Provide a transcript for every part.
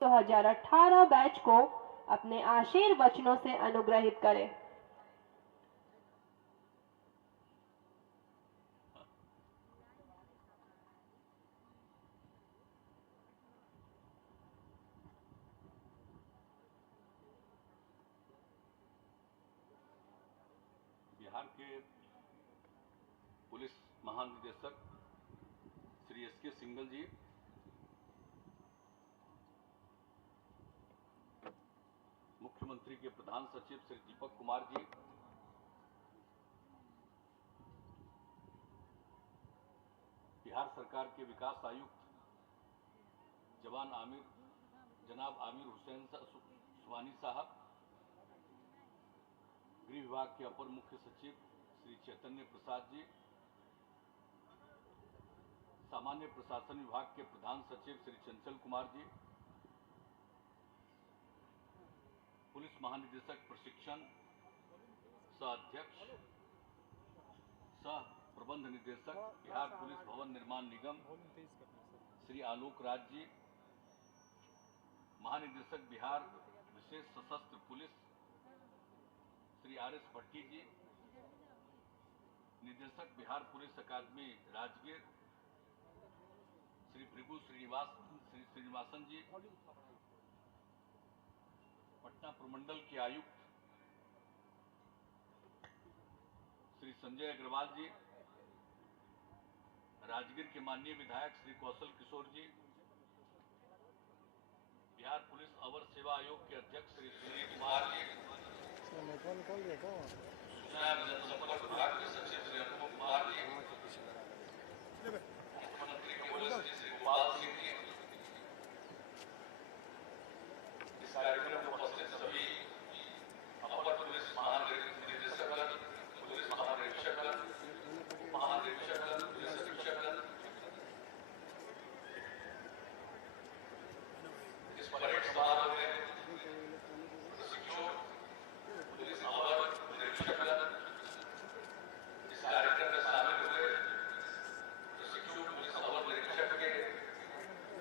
2018 batch को अपने आशीर्वचनों से अनुग्रहित करें। बिहार के पुलिस महानिदेशक श्री एस.के. सिंघल जी, मुख्यमंत्री के प्रधान सचिव श्री दीपक कुमार जी, बिहार सरकार के विकास आयुक्त जनाब आमिर हुसैन सुबानी साहब, गृह विभाग के अपर मुख्य सचिव श्री चैतन्य प्रसाद जी, सामान्य प्रशासन विभाग के प्रधान सचिव श्री चंचल कुमार जी, पुलिस महानिदेशक प्रशिक्षण सह अध्यक्ष सह प्रबंध निदेशक बिहार पुलिस भवन निर्माण निगम श्री आलोक राज जी, महानिदेशक बिहार विशेष सशस्त्र पुलिस श्री आर.एस. भट्टी जी, निदेशक बिहार पुलिस अकादमी राजगीर श्री भृगु श्रीनिवासन जी, पटना प्रमंडल के आयुक्त श्री संजय अग्रवाल जी, राजगीर के माननीय विधायक श्री कौशल किशोर जी, बिहार पुलिस अवर सेवा आयोग के अध्यक्ष श्री सुनील कुमार जी, सूचना एवं जनसंपर्क विभाग के सचिव श्री अनुपम कुमार जी, मुख्यमंत्री के वरिष्ठ श्री गोपाल सिंह जी, इस कार्यक्रम में उपस्थित सभी अपर पुलिस महानिदेशक, पुलिस महानिरीक्षक, पुलिस अधीक्षक, इस परेड समारोह में प्रशिक्षु पुलिस अवर निरीक्षक, इस कार्यक्रम में शामिल हुए प्रशिक्षु पुलिस अवर निरीक्षक के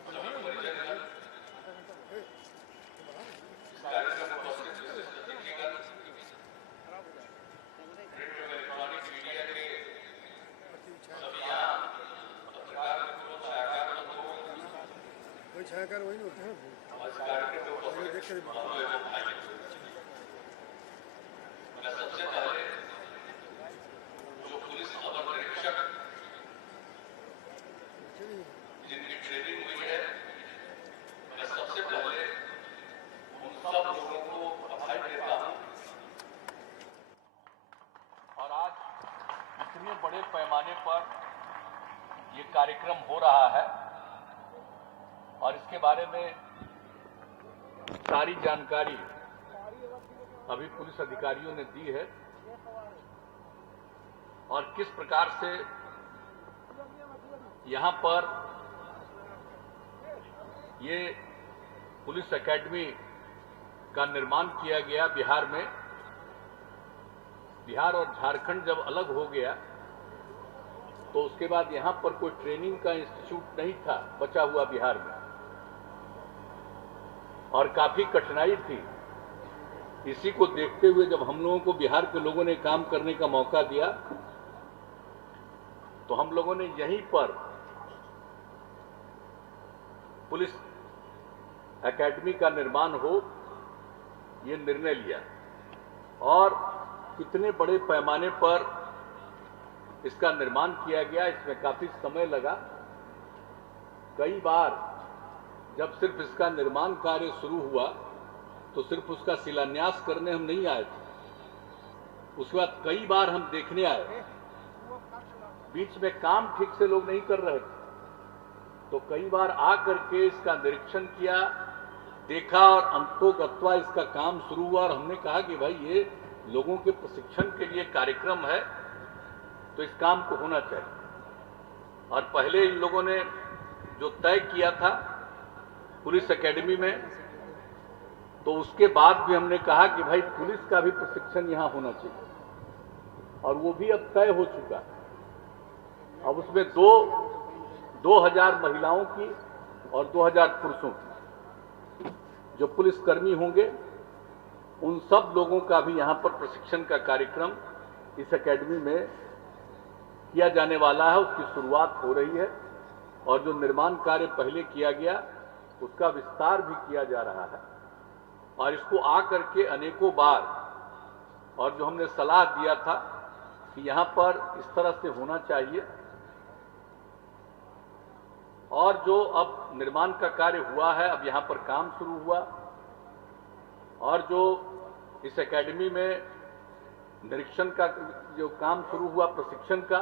सभी परिजनगण, इस कार्यक्रम में उपस्थित विशिष्ट अतिथिगण, प्रिंट एवं इलेक्ट्रॉनिक मीडिया के सभी यहाँ पत्रकार मित्रों, छायाकार बंधुओं, कोई छायाकार वही नहीं होता है इस कार्यक्रम में उपस्थित बंधुओं एवं भाइयों, मैं सबसे पहले जो पुलिस अवर निरीक्षक जिनकी ट्रेनिंग हुई है, मैं सबसे पहले उन सब लोगों को बधाई देता हूँ। और आज इतने बड़े पैमाने पर ये कार्यक्रम हो रहा है और इसके बारे में सारी जानकारी अभी पुलिस अधिकारियों ने दी है और किस प्रकार से यहाँ पर ये पुलिस एकेडमी का निर्माण किया गया बिहार में। बिहार और झारखंड जब अलग हो गया तो उसके बाद यहाँ पर कोई ट्रेनिंग का इंस्टीट्यूट नहीं था बचा हुआ बिहार में और काफी कठिनाई थी। इसी को देखते हुए जब हम लोगों को बिहार के लोगों ने काम करने का मौका दिया तो हम लोगों ने यहीं पर पुलिस एकेडमी का निर्माण हो ये निर्णय लिया और इतने बड़े पैमाने पर इसका निर्माण किया गया। इसमें काफी समय लगा। कई बार जब सिर्फ इसका निर्माण कार्य शुरू हुआ तो सिर्फ उसका शिलान्यास करने हम नहीं आए थे, उसके बाद कई बार हम देखने आए। बीच में काम ठीक से लोग नहीं कर रहे थे तो कई बार आकर के इसका निरीक्षण किया, देखा और अंतोगत्वा इसका काम शुरू हुआ और हमने कहा कि भाई ये लोगों के प्रशिक्षण के लिए कार्यक्रम है तो इस काम को होना चाहिए। और पहले इन लोगों ने जो तय किया था पुलिस एकेडमी में तो उसके बाद भी हमने कहा कि भाई पुलिस का भी प्रशिक्षण यहाँ होना चाहिए और वो भी अब तय हो चुका है। अब उसमें 2000 महिलाओं की और 2000 पुरुषों की जो पुलिसकर्मी होंगे उन सब लोगों का भी यहाँ पर प्रशिक्षण का कार्यक्रम इस एकेडमी में किया जाने वाला है। उसकी शुरुआत हो रही है और जो निर्माण कार्य पहले किया गया उसका विस्तार भी किया जा रहा है और इसको आकर के अनेकों बार और जो हमने सलाह दिया था कि यहाँ पर इस तरह से होना चाहिए और जो अब निर्माण का कार्य हुआ है, अब यहाँ पर काम शुरू हुआ और जो इस एकेडमी में निरीक्षण का जो काम शुरू हुआ प्रशिक्षण का,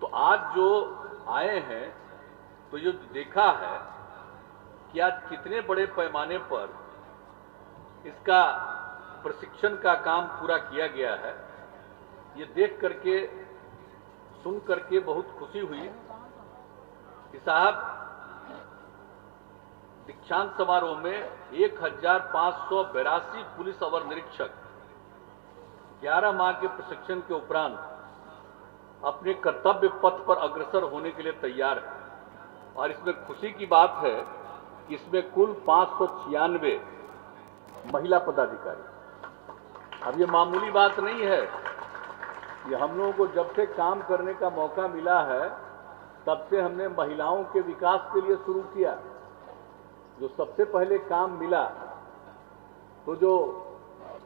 तो आज जो आए हैं तो ये देखा है कि आज कितने बड़े पैमाने पर इसका प्रशिक्षण का काम पूरा किया गया है। ये देख करके सुन करके बहुत खुशी हुई कि साहब दीक्षांत समारोह में 1582 पुलिस अवर निरीक्षक 11 माह के प्रशिक्षण के उपरांत अपने कर्तव्य पथ पर अग्रसर होने के लिए तैयार है और इसमें खुशी की बात है कि इसमें कुल 596 महिला पदाधिकारी। अब ये मामूली बात नहीं है। ये हम लोगों को जब से काम करने का मौका मिला है तब से हमने महिलाओं के विकास के लिए शुरू किया। जो सबसे पहले काम मिला तो जो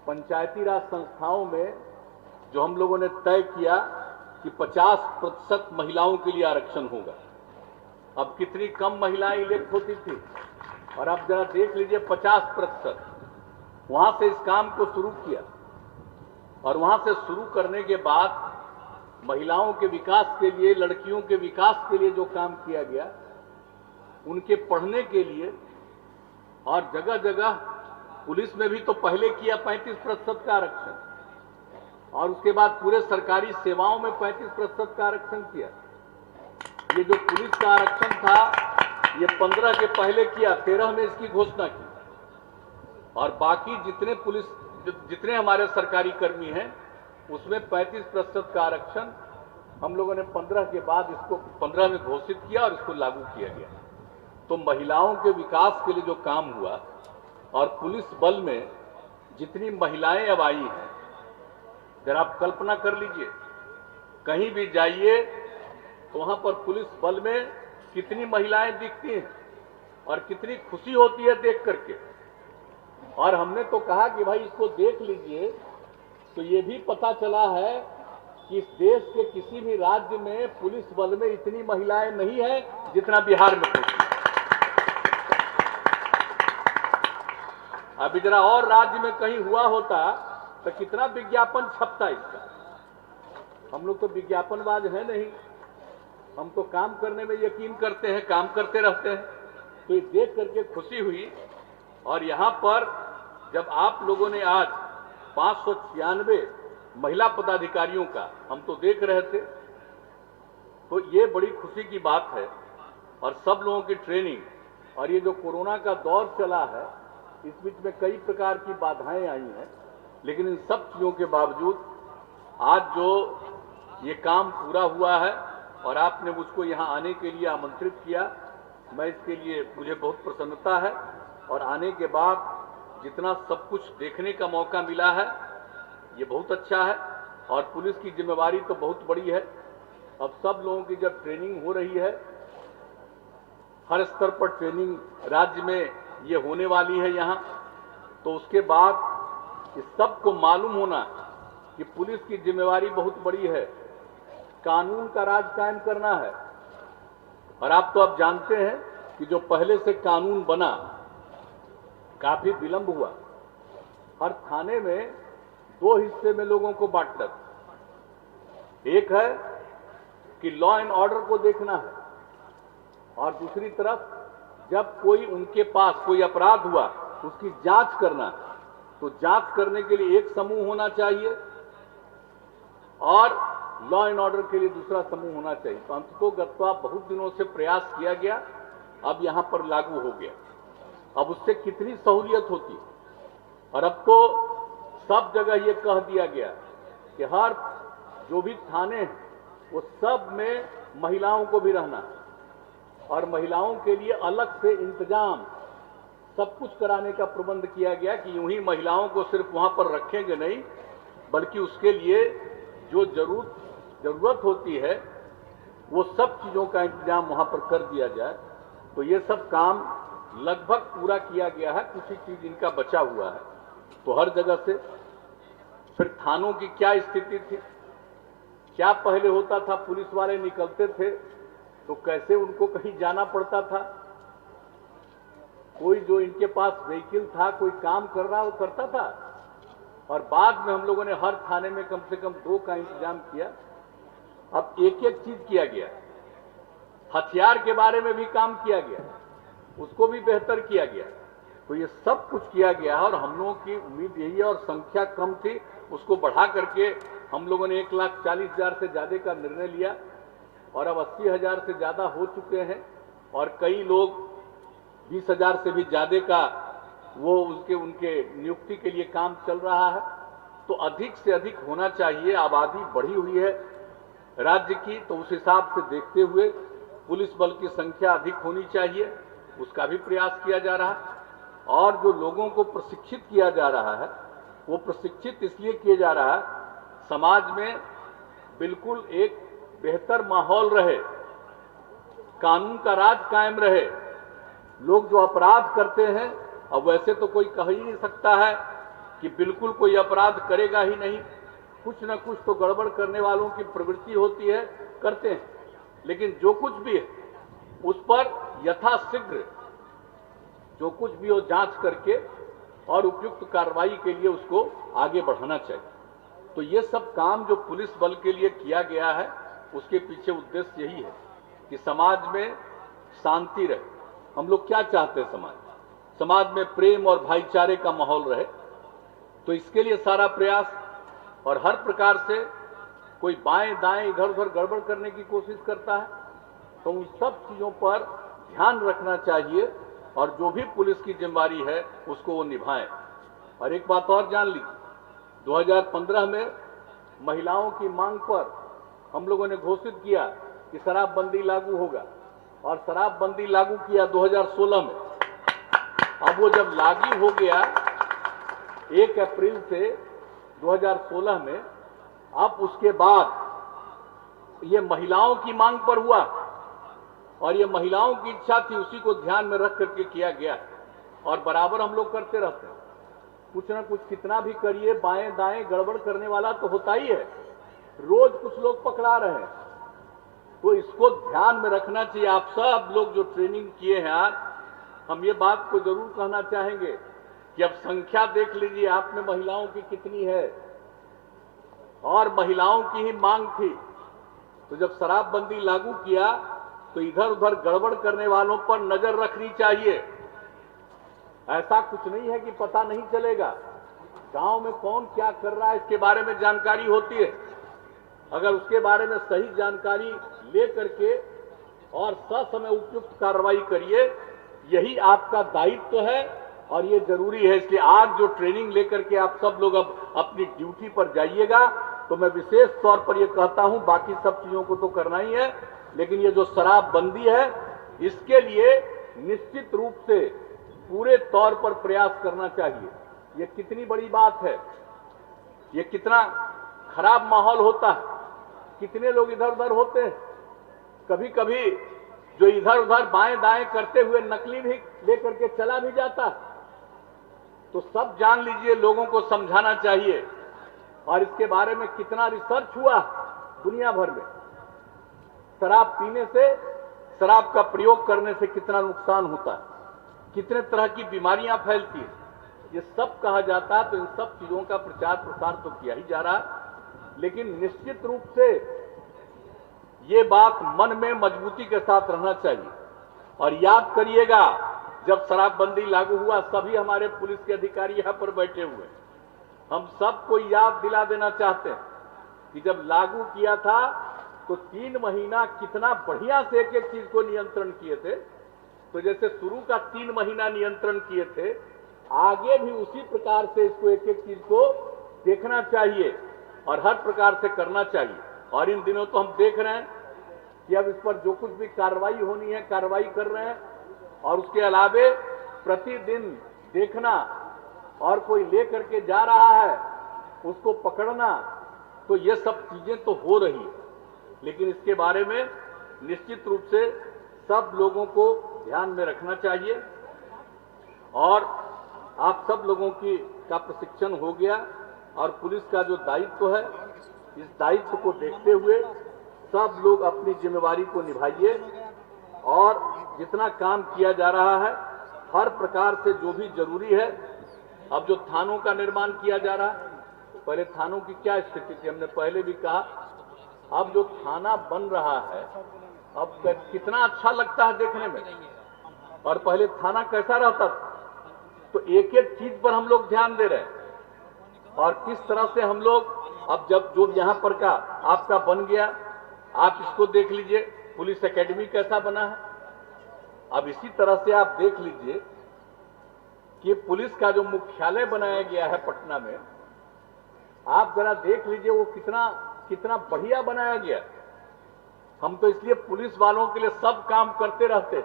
पंचायती राज संस्थाओं में जो हम लोगों ने तय किया कि 50% महिलाओं के लिए आरक्षण होगा। अब कितनी कम महिलाएं इलेक्ट होती थी और अब जरा देख लीजिए 50%। वहां से इस काम को शुरू किया और वहां से शुरू करने के बाद महिलाओं के विकास के लिए, लड़कियों के विकास के लिए जो काम किया गया, उनके पढ़ने के लिए और जगह जगह पुलिस में भी तो पहले किया 35% का आरक्षण और उसके बाद पूरे सरकारी सेवाओं में 35% का आरक्षण किया। ये जो पुलिस का आरक्षण था ये 15 के पहले किया, 13 में इसकी घोषणा की और बाकी जितने हमारे सरकारी कर्मी हैं उसमें 35% का आरक्षण हम लोगों ने 15 के बाद इसको 15 में घोषित किया और इसको लागू किया गया। तो महिलाओं के विकास के लिए जो काम हुआ और पुलिस बल में जितनी महिलाएं अब आई हैं, जरा आप कल्पना कर लीजिए, कहीं भी जाइए तो वहां पर पुलिस बल में कितनी महिलाएं दिखती हैं और कितनी खुशी होती है देख करके। और हमने तो कहा कि भाई इसको देख लीजिए तो ये भी पता चला है कि इस देश के किसी भी राज्य में पुलिस बल में इतनी महिलाएं नहीं है जितना बिहार में होती है। अभी जरा और राज्य में कहीं हुआ होता तो कितना विज्ञापन छपता इसका। हम लोग तो विज्ञापनबाज है नहीं, हम तो काम करने में यकीन करते हैं, काम करते रहते हैं। तो ये देख करके खुशी हुई। और यहां पर जब आप लोगों ने आज 596 महिला पदाधिकारियों का हम तो देख रहे थे, तो ये बड़ी खुशी की बात है। और सब लोगों की ट्रेनिंग और ये जो कोरोना का दौर चला है इस बीच में कई प्रकार की बाधाएं आई हैं, लेकिन इन सब चीजों के बावजूद आज जो ये काम पूरा हुआ है और आपने मुझको यहाँ आने के लिए आमंत्रित किया, मैं इसके लिए मुझे बहुत प्रसन्नता है। और आने के बाद जितना सब कुछ देखने का मौका मिला है ये बहुत अच्छा है। और पुलिस की जिम्मेवारी तो बहुत बड़ी है। अब सब लोगों की जब ट्रेनिंग हो रही है, हर स्तर पर ट्रेनिंग राज्य में ये होने वाली है यहाँ, तो उसके बाद इस सबको मालूम होना कि पुलिस की जिम्मेवारी बहुत बड़ी है, कानून का राज कायम करना है। और आप तो अब जानते हैं कि जो पहले से कानून बना काफी विलंब हुआ। हर थाने में 2 हिस्से में लोगों को बांटा। एक है कि लॉ एंड ऑर्डर को देखना है और दूसरी तरफ जब कोई उनके पास कोई अपराध हुआ उसकी जांच करना है, तो जांच करने के लिए एक समूह होना चाहिए और लॉ एंड ऑर्डर के लिए दूसरा समूह होना चाहिए। तो अंततोगत्वा बहुत दिनों से प्रयास किया गया, अब यहां पर लागू हो गया। अब उससे कितनी सहूलियत होती। और अब तो सब जगह ये कह दिया गया कि हर जो भी थाने हैं वो सब में महिलाओं को भी रहना है और महिलाओं के लिए अलग से इंतजाम सब कुछ कराने का प्रबंध किया गया कि यूं ही महिलाओं को सिर्फ वहां पर रखेंगे नहीं, बल्कि उसके लिए जो जरूरत होती है वो सब चीजों का इंतजाम वहां पर कर दिया जाए। तो ये सब काम लगभग पूरा किया गया है, कुछ ही चीज इनका बचा हुआ है। तो हर जगह से फिर थानों की क्या स्थिति थी, क्या पहले होता था, पुलिस वाले निकलते थे तो कैसे उनको कहीं जाना पड़ता था, कोई जो इनके पास व्हीकल था, कोई काम कर रहा वो करता था। और बाद में हम लोगों ने हर थाने में कम से कम 2 का इंतजाम किया। अब एक एक चीज किया गया, हथियार के बारे में भी काम किया गया, उसको भी बेहतर किया गया। तो ये सब कुछ किया गया और हम लोगों की उम्मीद यही है, और संख्या कम थी उसको बढ़ा करके हम लोगों ने 1,40,000 से ज्यादा का निर्णय लिया और अब 80,000 से ज्यादा हो चुके हैं और कई लोग 20,000 से भी ज्यादा का वो उनके नियुक्ति के लिए काम चल रहा है। तो अधिक से अधिक होना चाहिए, आबादी बढ़ी हुई है राज्य की, तो उस हिसाब से देखते हुए पुलिस बल की संख्या अधिक होनी चाहिए, उसका भी प्रयास किया जा रहा है। और जो लोगों को प्रशिक्षित किया जा रहा है वो प्रशिक्षित इसलिए किया जा रहा है, समाज में बिल्कुल एक बेहतर माहौल रहे, कानून का राज कायम रहे। लोग जो अपराध करते हैं, अब वैसे तो कोई कह ही नहीं सकता है कि बिल्कुल कोई अपराध करेगा ही नहीं, कुछ न कुछ तो गड़बड़ करने वालों की प्रवृत्ति होती है, करते हैं। लेकिन जो कुछ भी है उस पर यथाशीघ्र जो कुछ भी हो जांच करके और उपयुक्त कार्रवाई के लिए उसको आगे बढ़ाना चाहिए। तो ये सब काम जो पुलिस बल के लिए किया गया है उसके पीछे उद्देश्य यही है कि समाज में शांति रहे। हम लोग क्या चाहते हैं, समाज में प्रेम और भाईचारे का माहौल रहे। तो इसके लिए सारा प्रयास, और हर प्रकार से कोई बाएं दाएं इधर उधर गड़बड़ करने की कोशिश करता है तो उन सब चीजों पर ध्यान रखना चाहिए और जो भी पुलिस की जिम्मेदारी है उसको वो निभाएं। और एक बात और जान ली, 2015 में महिलाओं की मांग पर हम लोगों ने घोषित किया कि शराबबंदी लागू होगा, और शराबबंदी लागू किया 2016 में। अब वो जब लागू हो गया 1 अप्रैल से 2016 में, अब उसके बाद ये महिलाओं की मांग पर हुआ और ये महिलाओं की इच्छा थी, उसी को ध्यान में रख करके किया गया। और बराबर हम लोग करते रहते हैं, कुछ ना कुछ कितना भी करिए, बाएं दाएं गड़बड़ करने वाला तो होता ही है, रोज कुछ लोग पकड़ा रहे हैं। तो इसको ध्यान में रखना चाहिए। आप सब लोग जो ट्रेनिंग किए हैं आज, हम ये बात को जरूर कहना चाहेंगे कि अब संख्या देख लीजिए आप में महिलाओं की कितनी है, और महिलाओं की ही मांग थी। तो जब शराबबंदी लागू किया तो इधर उधर गड़बड़ करने वालों पर नजर रखनी चाहिए। ऐसा कुछ नहीं है कि पता नहीं चलेगा, गांव में कौन क्या कर रहा है इसके बारे में जानकारी होती है। अगर उसके बारे में सही जानकारी ले करके और ससमय उपयुक्त कार्रवाई करिए, यही आपका दायित्व है और ये जरूरी है। इसलिए आज जो ट्रेनिंग लेकर के आप सब लोग अब अपनी ड्यूटी पर जाइएगा, तो मैं विशेष तौर पर ये कहता हूं, बाकी सब चीजों को तो करना ही है, लेकिन ये जो शराबबंदी है इसके लिए निश्चित रूप से पूरे तौर पर प्रयास करना चाहिए। ये कितनी बड़ी बात है, ये कितना खराब माहौल होता है, कितने लोग इधर उधर होते हैं। कभी कभी जो इधर उधर बाएं दाएं करते हुए नकली भी लेकर के चला भी जाता। तो सब जान लीजिए, लोगों को समझाना चाहिए। और इसके बारे में कितना रिसर्च हुआ दुनिया भर में, शराब पीने से, शराब का प्रयोग करने से कितना नुकसान होता है, कितने तरह की बीमारियां फैलती हैं, ये सब कहा जाता है। तो इन सब चीजों का प्रचार प्रसार तो किया ही जा रहा है, लेकिन निश्चित रूप से ये बात मन में मजबूती के साथ रहना चाहिए। और याद करिएगा, जब शराबबंदी लागू हुआ, सभी हमारे पुलिस के अधिकारी यहां पर बैठे हुए, हम सबको याद दिला देना चाहते हैं कि जब लागू किया था तो 3 महीना कितना बढ़िया से एक एक चीज को नियंत्रण किए थे। तो जैसे शुरू का 3 महीना नियंत्रण किए थे, आगे भी उसी प्रकार से इसको एक एक चीज को देखना चाहिए और हर प्रकार से करना चाहिए। और इन दिनों तो हम देख रहे हैं कि अब इस पर जो कुछ भी कार्रवाई होनी है, कार्रवाई कर रहे हैं। और उसके अलावे प्रतिदिन देखना और कोई लेकर के जा रहा है उसको पकड़ना, तो ये सब चीजें तो हो रही है, लेकिन इसके बारे में निश्चित रूप से सब लोगों को ध्यान में रखना चाहिए। और आप सब लोगों का प्रशिक्षण हो गया और पुलिस का जो दायित्व है, इस दायित्व को देखते हुए सब लोग अपनी जिम्मेवारी को निभाइए और जितना काम किया जा रहा है हर प्रकार से जो भी जरूरी है। अब जो थानों का निर्माण किया जा रहा है, पहले थानों की क्या स्थिति थी, हमने पहले भी कहा, अब जो थाना बन रहा है अब कितना अच्छा लगता है देखने में, और पहले थाना कैसा रहता था। तो एक एक चीज पर हम लोग ध्यान दे रहे हैं और किस तरह से हम लोग अब जब जो यहां पर का आपका बन गया, आप इसको देख लीजिए, पुलिस एकेडमी कैसा बना है। अब इसी तरह से आप देख लीजिए कि पुलिस का जो मुख्यालय बनाया गया है पटना में, आप जरा देख लीजिए वो कितना बढ़िया बनाया गया। हम तो इसलिए पुलिस वालों के लिए सब काम करते रहते हैं,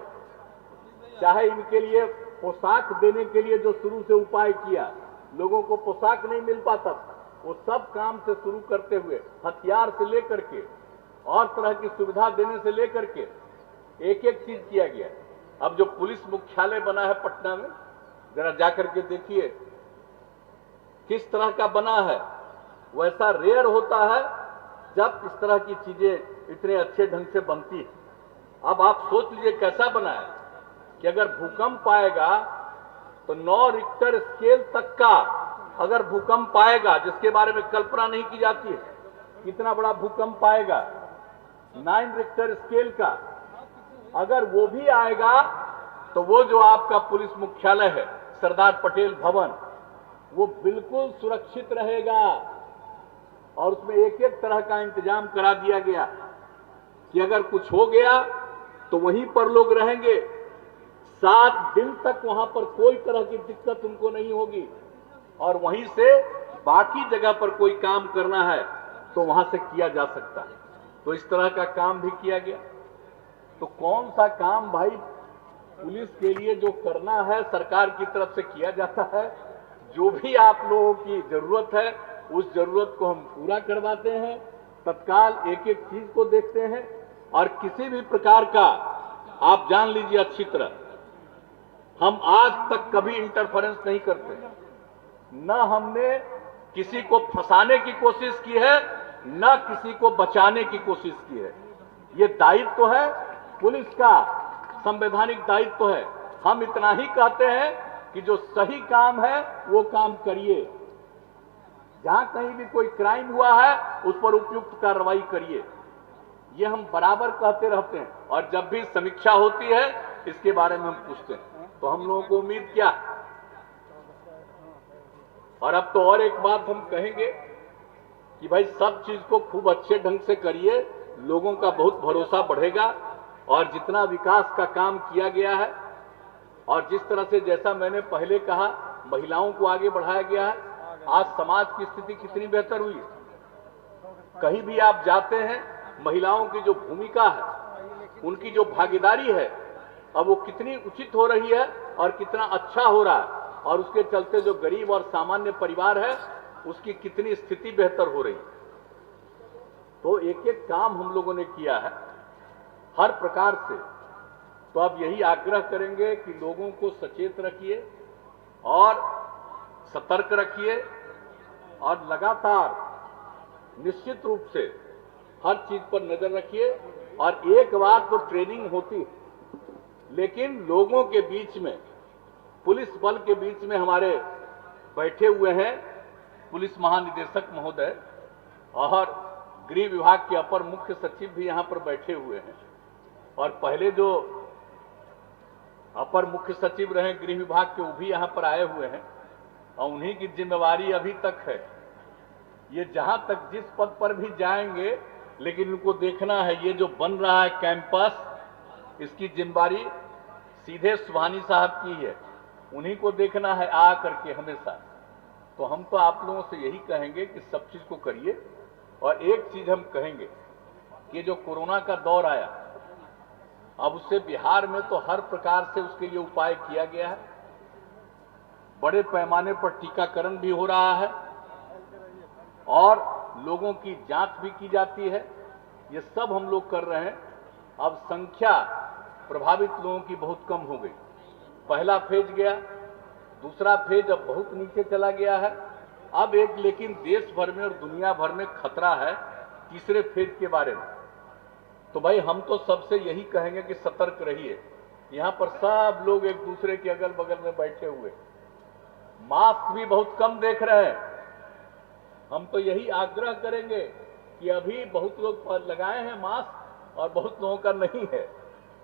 चाहे इनके लिए पोशाक देने के लिए जो शुरू से उपाय किया, लोगों को पोशाक नहीं मिल पाता था, वो सब काम से शुरू करते हुए हथियार से लेकर के और तरह की सुविधा देने से लेकर के एक एक चीज किया गया। अब जो पुलिस मुख्यालय बना है पटना में, जरा जाकर के देखिए किस तरह का बना है। वैसा रेयर होता है जब इस तरह की चीजें इतने अच्छे ढंग से बनती है। अब आप सोच लीजिए कैसा बना है कि अगर भूकंप आएगा तो 9 रिक्टर स्केल तक का अगर भूकंप आएगा, जिसके बारे में कल्पना नहीं की जाती है, कितना बड़ा भूकंप आएगा 9 रिक्टर स्केल का, अगर वो भी आएगा तो वो जो आपका पुलिस मुख्यालय है सरदार पटेल भवन, वो बिल्कुल सुरक्षित रहेगा। और उसमें एक एक तरह का इंतजाम करा दिया गया कि अगर कुछ हो गया तो वहीं पर लोग रहेंगे, 7 दिन तक वहां पर कोई तरह की दिक्कत उनको नहीं होगी, और वहीं से बाकी जगह पर कोई काम करना है तो वहां से किया जा सकता है। तो इस तरह का काम भी किया गया। तो कौन सा काम भाई पुलिस के लिए जो करना है सरकार की तरफ से किया जाता है। जो भी आप लोगों की जरूरत है उस जरूरत को हम पूरा करवाते हैं, तत्काल एक एक चीज को देखते हैं, और किसी भी प्रकार का आप जान लीजिए अच्छी तरह, हम आज तक कभी इंटरफेरेंस नहीं करते, न हमने किसी को फंसाने की कोशिश की है, न किसी को बचाने की कोशिश की है। ये दायित्व है पुलिस का, संवैधानिक दायित्व है। हम इतना ही कहते हैं कि जो सही काम है वो काम करिए, जहां कहीं भी कोई क्राइम हुआ है उस पर उपयुक्त कार्रवाई करिए, ये हम बराबर कहते रहते हैं। और जब भी समीक्षा होती है इसके बारे में हम पूछते हैं, तो हम लोगों को उम्मीद क्या। और अब तो और एक बात हम कहेंगे कि भाई सब चीज को खूब अच्छे ढंग से करिए, लोगों का बहुत भरोसा बढ़ेगा। और जितना विकास का काम किया गया है और जिस तरह से, जैसा मैंने पहले कहा, महिलाओं को आगे बढ़ाया गया है, आज समाज की स्थिति कितनी बेहतर हुई है। कहीं भी आप जाते हैं, महिलाओं की जो भूमिका है, उनकी जो भागीदारी है, अब वो कितनी उचित हो रही है और कितना अच्छा हो रहा है, और उसके चलते जो गरीब और सामान्य परिवार है उसकी कितनी स्थिति बेहतर हो रही है। तो एक एक काम हम लोगों ने किया है हर प्रकार से। तो अब यही आग्रह करेंगे कि लोगों को सचेत रखिए और सतर्क रखिए, और लगातार निश्चित रूप से हर चीज पर नजर रखिए। और एक बार तो ट्रेनिंग होती है, लेकिन लोगों के बीच में, पुलिस बल के बीच में हमारे बैठे हुए हैं पुलिस महानिदेशक महोदय और गृह विभाग के अपर मुख्य सचिव भी यहां पर बैठे हुए हैं। और पहले जो अपर मुख्य सचिव रहे गृह विभाग के, वो भी यहां पर आए हुए हैं, और उन्हीं की जिम्मेवारी अभी तक है। ये जहां तक जिस पद पर भी जाएंगे, लेकिन उनको देखना है ये जो बन रहा है कैंपस, इसकी जिम्मेवारी सीधे सुभानी साहब की है, उन्हीं को देखना है आ करके हमेशा। तो हम तो आप लोगों से यही कहेंगे कि सब चीज को करिए। और एक चीज हम कहेंगे कि जो कोरोना का दौर आया, अब उससे बिहार में तो हर प्रकार से उसके लिए उपाय किया गया है। बड़े पैमाने पर टीकाकरण भी हो रहा है और लोगों की जांच भी की जाती है। ये सब हम लोग कर रहे हैं। अब संख्या प्रभावित लोगों की बहुत कम हो गई। पहला फेज गया, दूसरा फेज अब बहुत नीचे चला गया है। अब एक लेकिन देश भर में और दुनिया भर में खतरा है तीसरे फेज के बारे में। तो भाई हम तो सबसे यही कहेंगे कि सतर्क रहिए। यहां पर सब लोग एक दूसरे के अगल बगल में बैठे हुए, मास्क भी बहुत कम देख रहे हैं। हम तो यही आग्रह करेंगे कि अभी बहुत लोग लगाए हैं मास्क और बहुत लोगों का नहीं है।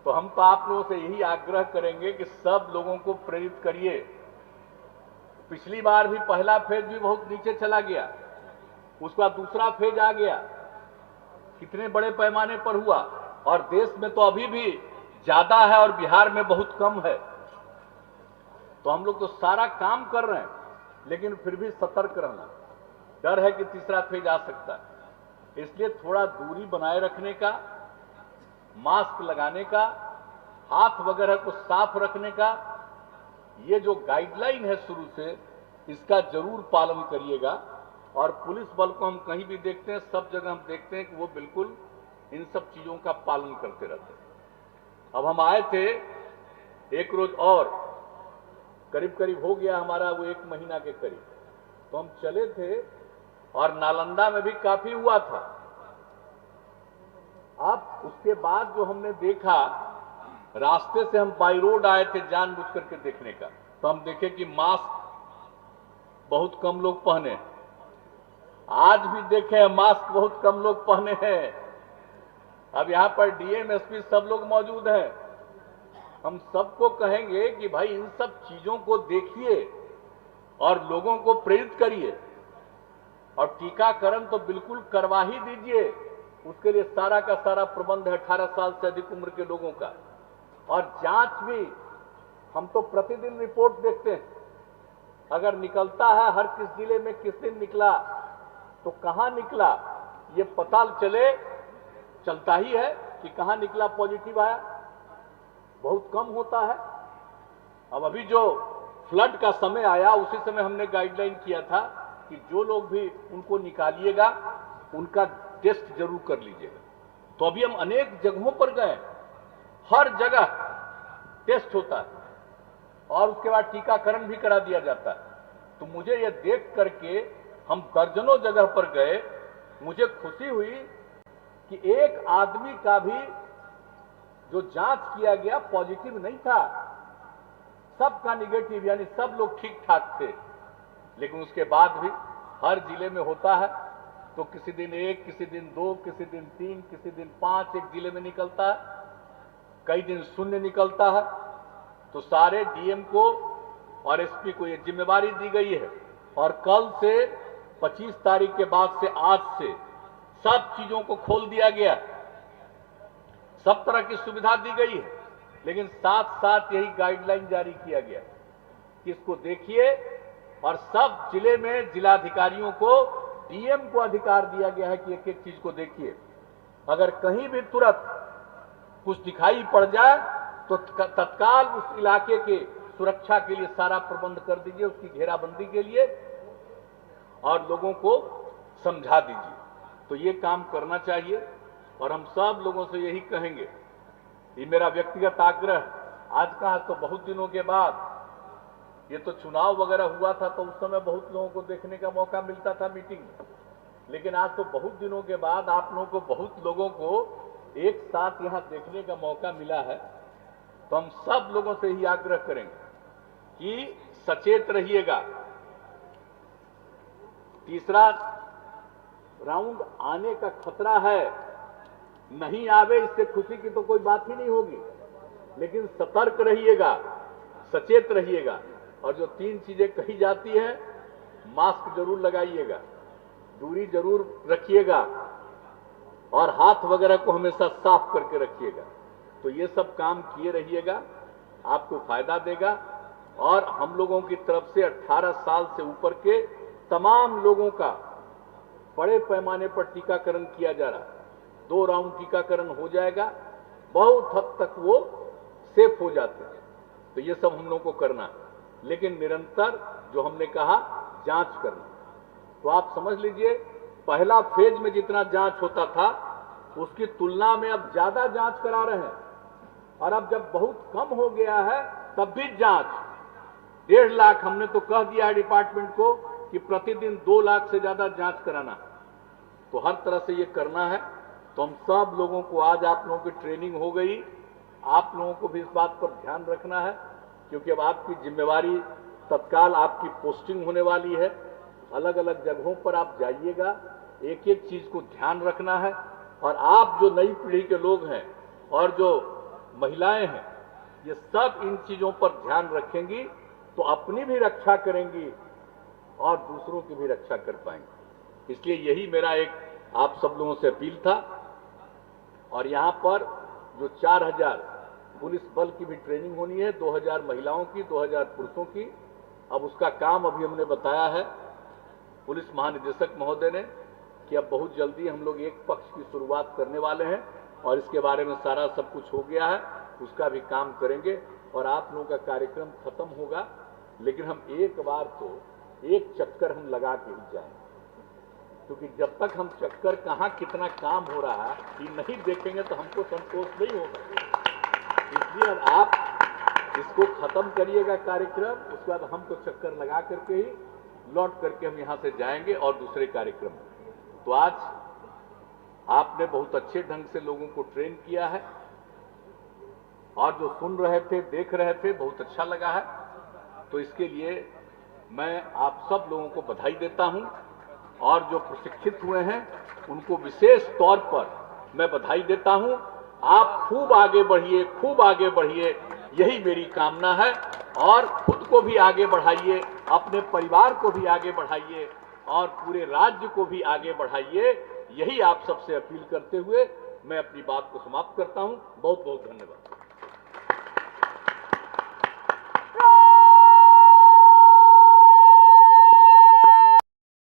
तो हम तो आप लोगों से यही आग्रह करेंगे कि सब लोगों को प्रेरित करिए। पिछली बार भी पहला फेज भी बहुत नीचे चला गया, उसका दूसरा फेज आ गया, कितने बड़े पैमाने पर हुआ। और देश में तो अभी भी ज्यादा है और बिहार में बहुत कम है। तो हम लोग तो सारा काम कर रहे हैं, लेकिन फिर भी सतर्क रहना। डर है कि तीसरा फेज आ सकता है, इसलिए थोड़ा दूरी बनाए रखने का, मास्क लगाने का, हाथ वगैरह को साफ रखने का, ये जो गाइडलाइन है शुरू से, इसका जरूर पालन करिएगा। और पुलिस बल को हम कहीं भी देखते हैं, सब जगह हम देखते हैं कि वो बिल्कुल इन सब चीजों का पालन करते रहते हैं। अब हम आए थे एक रोज और करीब करीब हो गया हमारा वो 1 महीना के करीब, तो हम चले थे और नालंदा में भी काफी हुआ था। अब उसके बाद जो हमने देखा, रास्ते से हम बाई रोड आए थे जानबूझ करके देखने का, तो हम देखे कि मास्क बहुत कम लोग पहने। आज भी देखे मास्क बहुत कम लोग पहने हैं। अब यहां पर डीएम एसपी सब लोग मौजूद हैं। हम सबको कहेंगे कि भाई इन सब चीजों को देखिए और लोगों को प्रेरित करिए। और टीकाकरण तो बिल्कुल करवा ही दीजिए, उसके लिए सारा का सारा प्रबंध है 18 साल से अधिक उम्र के लोगों का। और जांच भी, हम तो प्रतिदिन रिपोर्ट देखते हैं, अगर निकलता है हर किस जिले में किस दिन निकला, तो कहां निकला ये पता चलता ही है कि कहां निकला पॉजिटिव आया, बहुत कम होता है। अब अभी जो फ्लड का समय आया, उसी समय हमने गाइडलाइन किया था कि जो लोग भी उनको निकालिएगा उनका टेस्ट जरूर कर लीजिएगा। तो अभी हम अनेक जगहों पर गए, हर जगह टेस्ट होता है और उसके बाद टीकाकरण भी करा दिया जाता है। तो मुझे यह देख करके, हम दर्जनों जगह पर गए, मुझे खुशी हुई कि एक आदमी का भी जो जांच किया गया पॉजिटिव नहीं था, सबका निगेटिव, यानी सब लोग ठीक ठाक थे। लेकिन उसके बाद भी हर जिले में होता है, तो किसी दिन 1, किसी दिन 2, किसी दिन 3, किसी दिन 5 एक जिले में निकलता है, कई दिन 0 निकलता है। तो सारे डीएम को और एसपी को ये जिम्मेवारी दी गई है और कल से 25 तारीख के बाद से, आज से सब चीजों को खोल दिया गया, सब तरह की सुविधा दी गई है। लेकिन साथ साथ यही गाइडलाइन जारी किया गया कि इसको देखिए और सब जिले में जिलाधिकारियों को, डीएम को अधिकार दिया गया है कि एक एक चीज को देखिए। अगर कहीं भी तुरंत कुछ दिखाई पड़ जाए तो तत्काल उस इलाके के सुरक्षा के लिए सारा प्रबंध कर दीजिए, उसकी घेराबंदी के लिए, और लोगों को समझा दीजिए। तो ये काम करना चाहिए और हम सब लोगों से यही कहेंगे। ये मेरा व्यक्तिगत आग्रह। आज का तो बहुत दिनों के बाद, ये तो चुनाव वगैरह हुआ था तो उस समय बहुत लोगों को देखने का मौका मिलता था मीटिंग में, लेकिन आज तो बहुत दिनों के बाद आप लोगों को, बहुत लोगों को एक साथ यहां देखने का मौका मिला है। तो हम सब लोगों से ही आग्रह करेंगे कि सचेत रहिएगा। तीसरा राउंड आने का खतरा है, नहीं आवे इससे खुशी की तो कोई बात ही नहीं होगी, लेकिन सतर्क रहिएगा, सचेत रहिएगा। और जो 3 चीजें कही जाती हैं, मास्क जरूर लगाइएगा, दूरी जरूर रखिएगा और हाथ वगैरह को हमेशा साफ करके रखिएगा। तो ये सब काम किए रहिएगा, आपको फायदा देगा। और हम लोगों की तरफ से 18 साल से ऊपर के तमाम लोगों का बड़े पैमाने पर टीकाकरण किया जा रहा है। 2 राउंड टीकाकरण हो जाएगा, बहुत हद तक वो सेफ हो जाते हैं। तो ये सब हम लोगों को करना है। लेकिन निरंतर जो हमने कहा जांच करना। तो आप समझ लीजिए पहला फेज में जितना जांच होता था उसकी तुलना में अब ज्यादा जांच करा रहे हैं, और अब जब बहुत कम हो गया है तब भी जांच 1.5 लाख हमने तो कह दिया है डिपार्टमेंट को कि प्रतिदिन 2 लाख से ज्यादा जांच कराना। तो हर तरह से ये करना है। तो हम सब लोगों को आज आप लोगों की ट्रेनिंग हो गई, आप लोगों को भी इस बात पर ध्यान रखना है क्योंकि अब आपकी जिम्मेवारी तत्काल आपकी पोस्टिंग होने वाली है। अलग अलग जगहों पर आप जाइएगा, एक एक चीज को ध्यान रखना है। और आप जो नई पीढ़ी के लोग हैं और जो महिलाएं हैं ये सब इन चीजों पर ध्यान रखेंगी तो अपनी भी रक्षा करेंगी और दूसरों की भी रक्षा कर पाएंगे। इसलिए यही मेरा एक आप सब लोगों से अपील था। और यहाँ पर जो 4000 पुलिस बल की भी ट्रेनिंग होनी है, 2000 महिलाओं की, 2000 पुरुषों की। अब उसका काम अभी हमने बताया है पुलिस महानिदेशक महोदय ने कि अब बहुत जल्दी हम लोग एक पक्ष की शुरुआत करने वाले हैं और इसके बारे में सारा सब कुछ हो गया है, उसका भी काम करेंगे और आप लोगों का कार्यक्रम खत्म होगा। लेकिन हम एक बार तो एक चक्कर हम लगा के ही जाएंगे, क्योंकि जब तक हम चक्कर कहाँ कितना काम हो रहा है ये नहीं देखेंगे तो हमको संतोष नहीं होगा। इसलिए अब आप इसको खत्म करिएगा कार्यक्रम, उसके बाद हम तो चक्कर लगा करके ही लौट करके हम यहाँ से जाएंगे और दूसरे कार्यक्रम। तो आज आपने बहुत अच्छे ढंग से लोगों को ट्रेन किया है और जो सुन रहे थे देख रहे थे बहुत अच्छा लगा है। तो इसके लिए मैं आप सब लोगों को बधाई देता हूं और जो प्रशिक्षित हुए हैं उनको विशेष तौर पर मैं बधाई देता हूं। आप खूब आगे बढ़िए, खूब आगे बढ़िए, यही मेरी कामना है। और खुद को भी आगे बढ़ाइए, अपने परिवार को भी आगे बढ़ाइए और पूरे राज्य को भी आगे बढ़ाइए। यही आप सबसे अपील करते हुए मैं अपनी बात को समाप्त करता हूं। बहुत बहुत धन्यवाद।